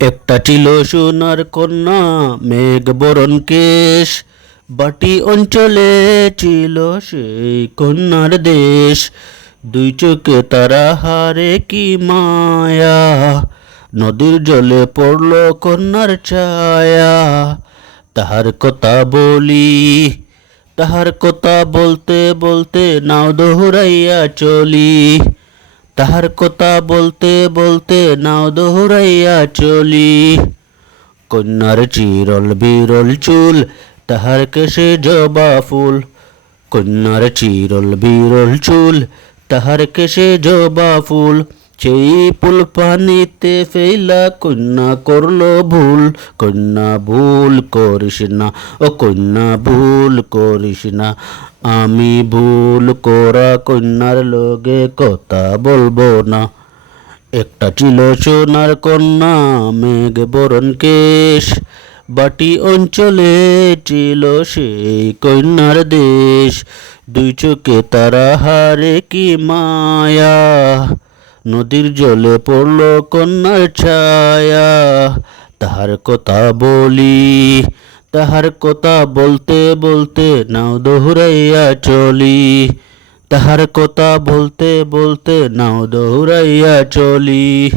একটা ছিল সোনার কন্যা মেঘ বরণ কেশ, বাটি অঞ্চলে ছিল সেই কন্যার দেশ। দুই চোখে তারা হারে কি মায়া, নদীর জলে পড়ল কন্যার ছায়া। তাহার কথা বলি, তাহার কথা বলতে বলতে নাও দৌড়াইয়া চলি। তাহার কথা বলতে বলতে নাও দৌড়াইয়া চলি। কন্যার চিরল বিরল চুল, তাহার কেশে জবা ফুল। কন্যার চিরল বিরল চুল, তাহার কেশে জবা ফুল। সেই ফুল পানিতে ফেলা কন্যা করলো ভুল। কন্যা ভুল করিস না, ও কন্যা ভুল করিস না। আমি ভুল করা কন্যার লগে কথা বলবো না। একটা ছিল সোনার কন্যা মেঘ বরণ কেশ, বাটি অঞ্চলে ছিল সেই কন্যার দেশ। দুই চোখে তারা হারে কি মায়া, নদীর জলে পড়ল কন্যার ছায়া। তাহার কথা বলি, তাহার কথা বলতে বলতে নাও দৌড়াইয়া চলি। তাহার কথা বলতে বলতে নাও দৌড়াইয়া চলি।